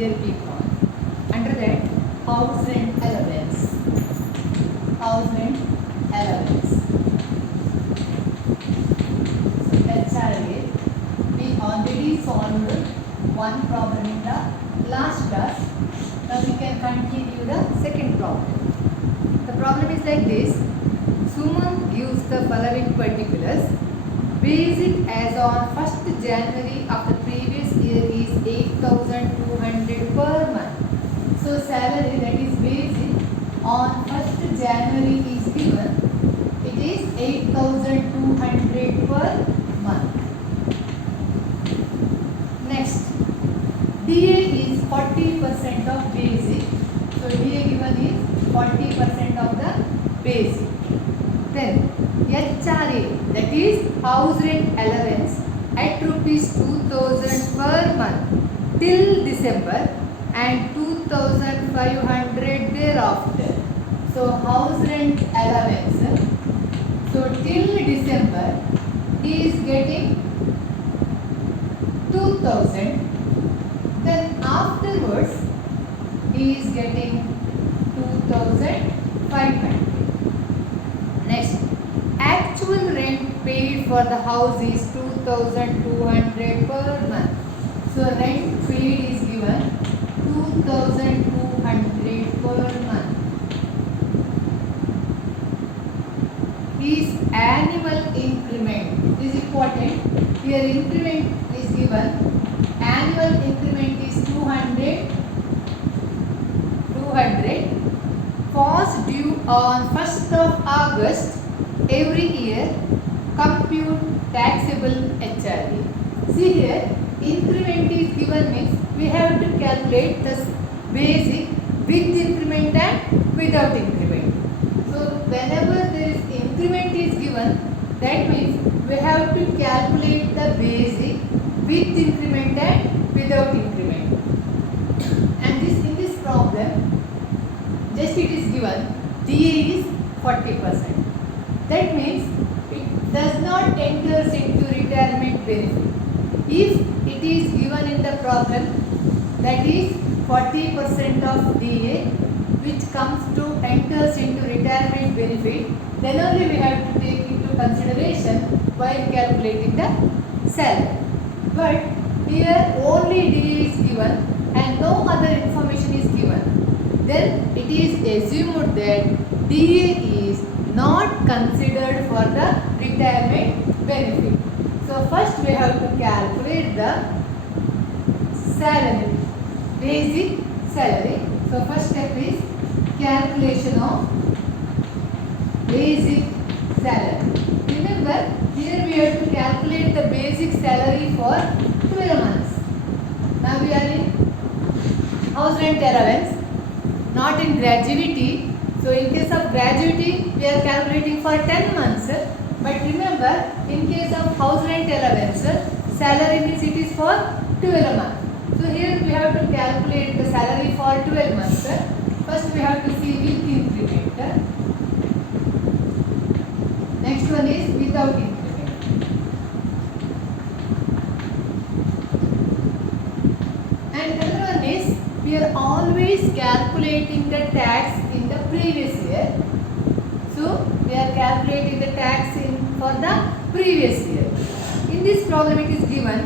there keep on. Under that, house rent allowance. House rent allowance. So HRA, we already solved one problem in the last class. Now we can continue the second problem. The problem is like this. Suman gives the following particulars. Basic as on 1st January of the previous year is 8,200 per month. So salary that is basic on 1st January is given. It is 8,200 per month. Next, DA is 40% of basic. So DA given is 40% of the basic. Then HRA, that is house rent allowance, at rupees 2,000 per month till December and 2,500 thereafter. So house rent allowance, so till December he is getting 2,000. Then afterwards he is getting 2,500. Next, actual rent paid for the house is 2,200 per month. So rent paid is given 2,200 per month. His annual increment is important. Here increment is given. Annual increment is 200. Cost due on 1st of August every year. Compute taxable HRA. See here, increment is given means we have to calculate the basic with increment and without increment. So whenever there is increment is given, that means we have to calculate the basic with increment and without increment. And this in this problem, just it is given DA is 40%. That means it does not enter into retirement benefit. If it is given in the problem, that is 40% of DA which comes to enters into retirement benefit, then only we have to take into consideration while calculating the salary. But here only DA is given and no other information is given. Then it is assumed that DA is not considered for the retirement benefit. So first we have to calculate the salary, basic salary. So first step is calculation of basic salary. Remember, here we have to calculate the basic salary for 12 months. Now we are in house rent allowance, not in gratuity. So in case of gratuity, we are calculating for 10 months. But remember, in case of house rent allowance, salary means it is for 12 months. So here we have to calculate the salary for 12 months. First we have to see with increment. Next one is without increment. And another one is, we are always calculating the tax in the previous year. So we are calculating the tax for the previous year. In this problem it is given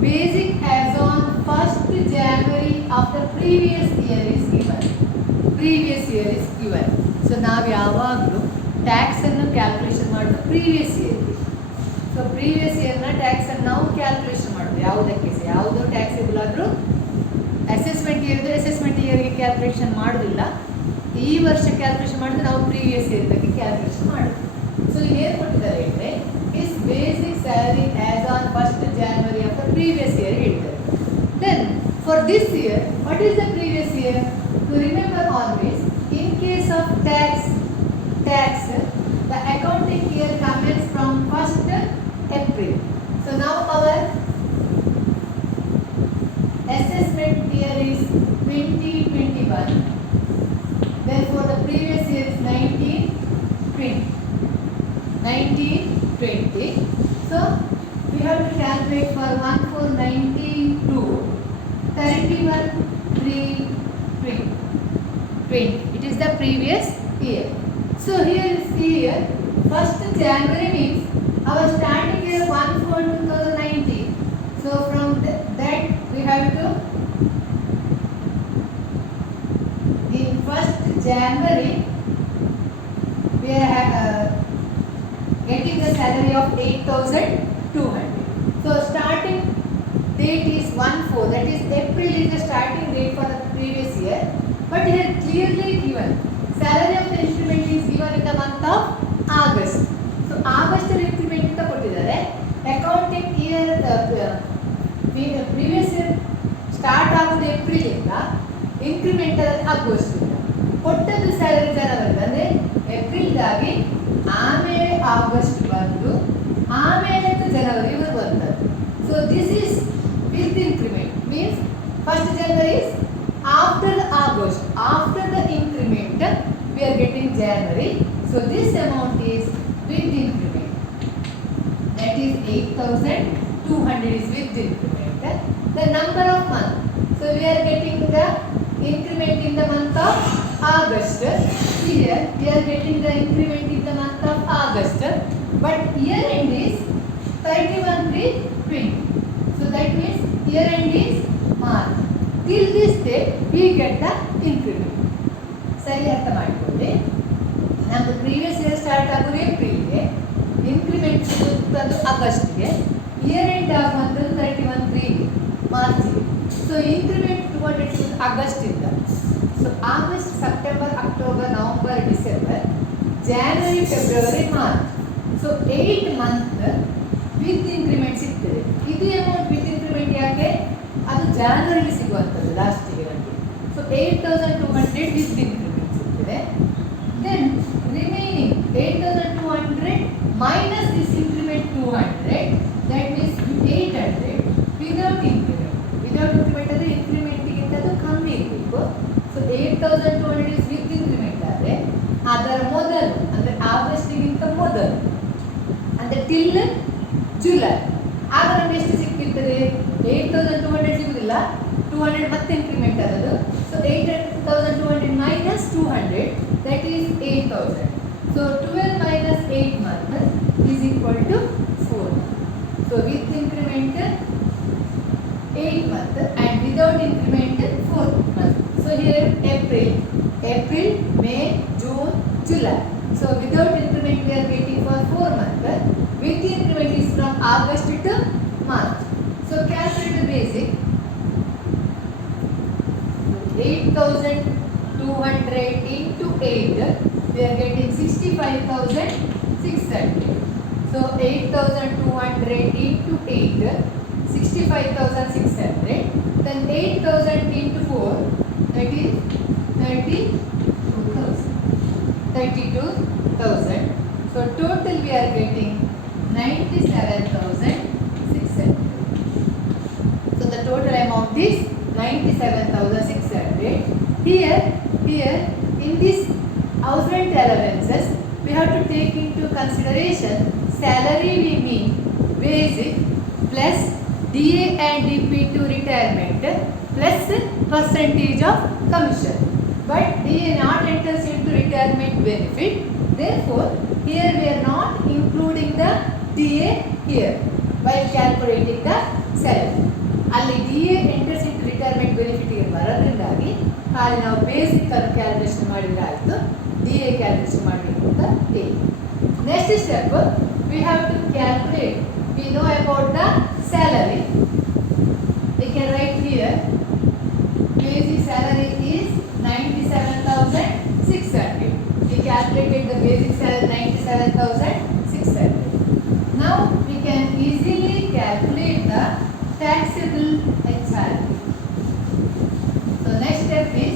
basic as on 1st January of the previous year is given. Previous year is given. So now we yavaglu tax annu calculation madudu previous year. So previous year na tax annu now calculation madudu yavudakke yavudu taxable adru assessment year ಗೆ calculation ಮಾಡೋದಿಲ್ಲ. ಈ ವರ್ಷ calculation ಮಾಡಿದ್ರೆ ನಾವು previous year ಬಗ್ಗೆ calculation ಮಾಡೋದು. So ಏನು ಕೊಟ್ಟಿದ್ದಾರೆ ಅಂದರೆ is basic salary as on 1st January of the previous year ಹೇಳಿದ್ದಾರೆ. Then for this year what is the previous year? To remember always, in case of tax the accounting year commences from 1st April. So now our assessment year is 2021. Therefore the previous year is 1920. So we have to calculate for 1492, 31 pre-20. It is the previous year. So here you see here, 1st January means our starting year 1/4/2019. So from that we have to, in 1st January we are getting the salary of 8,200. So starting date is 1/4, that is April is the starting date for the previous year. But here clearly given, salary of the increment is given in the month of August. So August increment ಅಂತ ಕೊಟ್ಟಿದ್ದಾರೆ. Accounting year previous year start ಆಗೋದು April ಇಂದ, increment August ಇಂದ. ಕೊಟ್ಟದ್ದು salary ಜನವರಿ ಅಂದರೆ ಏಪ್ರಿಲ್ದಾಗಿ, ಆಮೇಲೆ August ಬಂದು, ಆಮೇಲೆ ಜನವರಿ ಬಂದದ್ದು. So this is with increment means 1st January is after the August, after the increment we are getting January. So this amount is with increment, that is 8,200 is with increment. The number of month, so we are getting the increment in the month of August. Here we are getting the increment in the month of August, but year end is 31/3/20. So that means year end is March. Till this day we get the increment. ಸರಿ ಅರ್ಥ ಮಾಡಿಕೊಳ್ಳಿ. ನಮ್ಮದು previous year start ಆಗೋದು ಏಪ್ರಿಲ್ಗೆ, increment ಸಿಗುತ್ತದೆ ಆಗಸ್ಟ್ಗೆ, year end ಆಗುವಂಥದ್ದು 31/3 ಮಾರ್ಚ್ಗೆ. So increment ತಗೊಂಡಿದ್ದು ಆಗಸ್ಟಿಂದ. So August, September, October, November, December, January, February, March. So 8 month with increment ಸಿಗ್ತದೆ. ಇದು ಅಮೌಂಟ್ ವಿತ್ ಇನ್ಕ್ರಿಮೆಂಟ್ ಯಾಕೆ? ಅದು ಜಾನ್ವರಿಲಿ ಸಿಗುವಂಥದ್ದು ಲಾಸ್ಟಿಗೆ ನಮಗೆ. ಸೊ 8,200 ವಿತ್ ಇನ್ಕ್ರಿಮೆಂಟ್ ಸಿಗ್ತದೆ. Then remaining 8,200 minus this increment 200, that means 800 without increment. Without increment ಅಂದರೆ ಇನ್ಕ್ರಿಮೆಂಟಿಗಿಂತ ಅದು ಕಮ್ಮಿ ಇರಬೇಕು. ಸೊ 8,200 ಇಸ್ ವಿತ್ ಇನ್ಕ್ರಿಮೆಂಟ್ ಆದರೆ ಅದರ ಮೊದಲು ಅಂದರೆ ಆಗಸ್ಟಿಗಿಂತ ಮೊದಲು ಅಂದರೆ ಟಿಲ್ ಜುಲೈ ಆಗ ನಮಗೆ ಎಷ್ಟು ಸಿಕ್ಕಿರ್ತದೆ? 8,200 ಸಿಗುವುದಿಲ್ಲ, 200 ಮತ್ತೆ ಇನ್ಕ್ರಿಮೆಂಟ್ ಆಗೋದು. So 8,200 minus 200, that is 8,000. So 12 minus 8 month is equal to 4 month. So with increment 8 month and without increment 4 month. So here April, May, June, July. So without increment we are waiting for 4 months. With increment is from August to March. So calculate the basic. 8,200 into 8, we are getting 65,600. So 8,200 into 8, 65,600. Then 8,000 into 4, that is 32,000. So total we are getting 97,600. So the total amount is 97,600. Here in this house rent allowances we have to take into consideration salary, we mean basic plus DA and DP to retirement plus percentage of commission. But DA not enters into retirement benefit. Therefore, here we are not including the DA here while calculating the salary. ಅಲ್ಲಿ DA enters into retirement benefit ಗೆ ಬರೋದ್ರಿಂದಾಗಿ ಅಲ್ಲಿ ನಾವು basic ಅನ್ನು calculation ಮಾಡಿದ್ರೆ ಆಯಿತು, DA calculation ಮಾಡಬೇಕು ಅಂತ ಹೇಳಿ. Next step we have to calculate. We know about the salary. We can write here basic salary is 97,600. We calculated the basic salary 97,600. Now we can easily calculate the taxable HRA. So next step is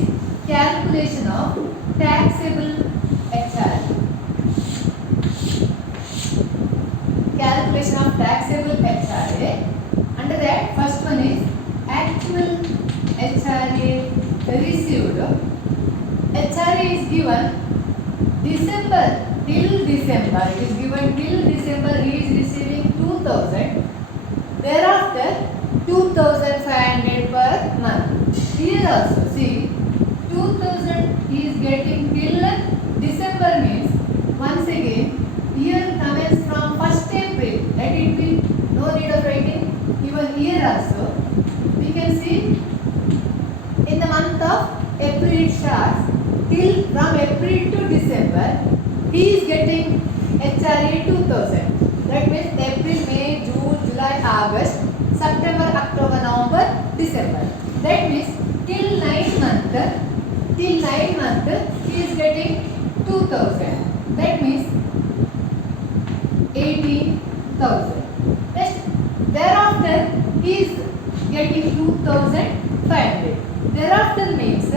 calculation of taxable HRA. Calculation of taxable HRA. Under that, first one is actual HRA received. HRA is given December, till December. It is given till December he is receiving 2,000. Thereafter 2,500 per month. Here also, see, 2000 he is getting till December means once again year commence from 1st April. Let it be, no need of writing. Even year also, we can see in the month of April it starts till from April to December he is getting HRA 2000. That means April, May, June, July, August, September, October, November, December. That means till 9 month he is getting 2000. That means 18,000. Next, thereafter he is getting 2,500. Thereafter means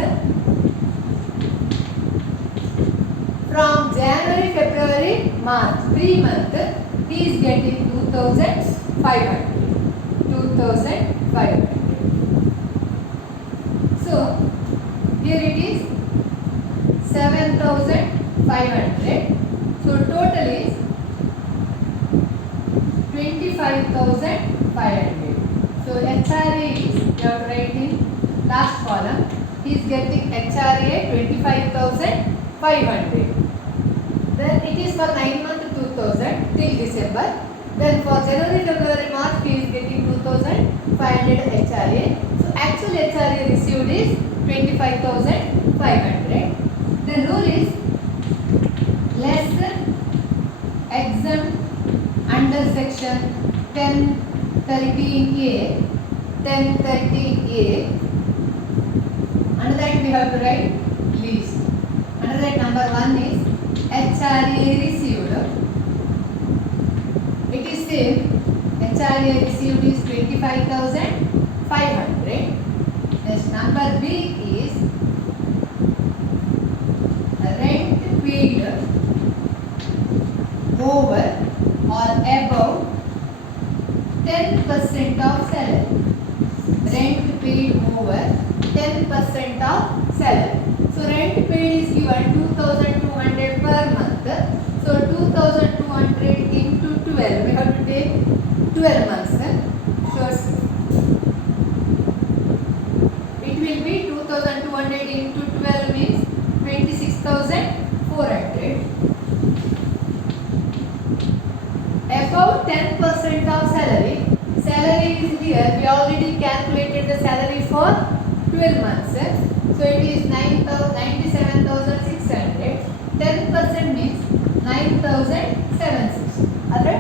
from January, February, March, 3 months he is getting 2,500. 2,500. So here it is 7,500. So total is 25,500. So HRA is, you are writing last column, he is getting HRA 25,500. Then it is for 9 months 2,000 till December. Then for January, February, March he is getting 2,500 HRA. So actual HRA received is 25,500. The rule is less exempt under section 1013A. 1013A. Under that we have to write least. Under that number 1 is HRA received. It is same. HRA received is 25,500. Next number B is rent paid over or above 10% of salary. Rent paid over 10% of salary. So rent paid is given 2,200 per month. So 2,200 into 12. We have to take 12 months. So it will be 2,200 into 12 means 26,400. Above 10% of salary. Salary is here. We already calculated the salary for 12 months. So it is 97,600. 10% means 9,760. Adre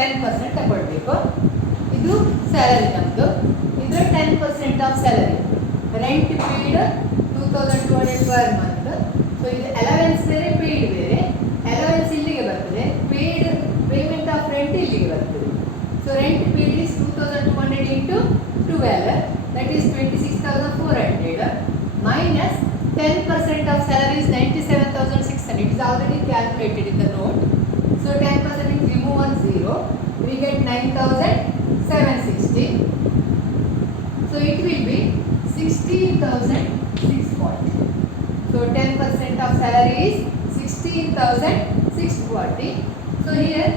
10% ತಗೊಳ್ಬೇಕು. ಇದು salary ನಮ್ಮದು. ಇದು 10% of salary. Rent paid 2,200 per month. So ಇದು allowance ಬೇರೆ paid ಬೇರೆ. Allowance ಇಲ್ಲಿಗೆ ಬರ್ತದೆ. Paid payment of rent ಇಲ್ಲಿಗೆ ಬರ್ತದೆ. So rent paid is 2,200 into 12. That is 26,400 minus 10% of salary is 97,600. It is already calculated in the note. So 10% is remove 1 0. We get 9,760. So it will be 16,640. So 10% of salary is 16,640. So here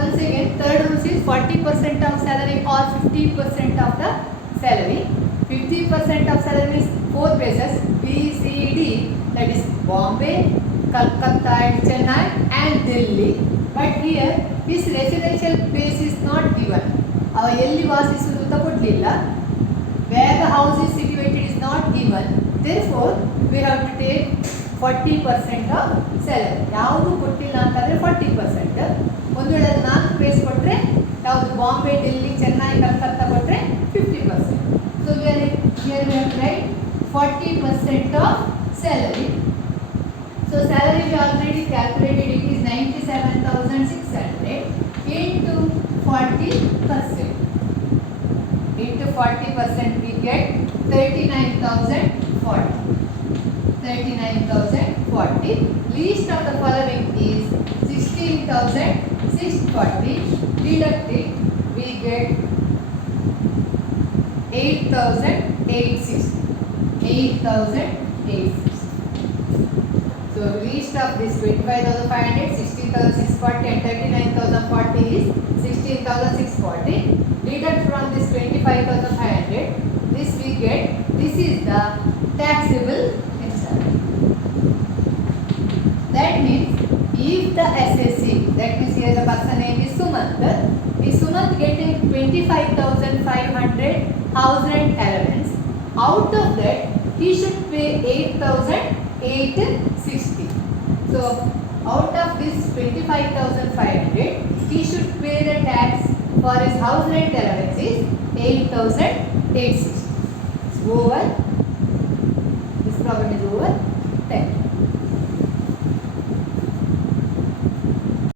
once again third rule is 40% of salary or 50% of the salary. 50% of salary is 4 places B, C, D, that is Bombay, Calcutta and Chennai and Delhi. But here his residential place is not given. Our ಎಲ್ಲಿ ವಾಸಿಸುವುದು ಅಂತ ಕೊಡಲಿಲ್ಲ. Where the house is situated is not given. Therefore we have to take 40% of salary. ಯಾವುದು ಕೊಟ್ಟಿಲ್ಲ ಅಂತಂದ್ರೆ 40%. ಒಂದು ವೇಳೆ 4 place ಕೊಟ್ಟರೆ ಯಾವುದು ಬಾಂಬೆ, ಡೆಲ್ಲಿ, ಚೆನ್ನೈ, ಕಲ್ಕತ್ತಾ ಕೊಟ್ಟರೆ 50%. So here we have to write 40% of salary. So salary we already calculated, it is 97,600 into 40%. Into 40% we get 39,040. 39,040. Least of the following is 16,640. Deduct it, we get 8,860. 8,860. So least of this 25,500, 16,640 and 39,040 is 16,640. Deduct from this 25,500. This we get. This is taxable HRA. That means if the assessee, that means here the person name is Sumant, is Sumant getting 25,500 house rent allowance. Out of that, he should pay 8,860. So out of this 25,500, he should pay the tax for his house rent allowance is 8,860. It's over. This problem is over. Thank you.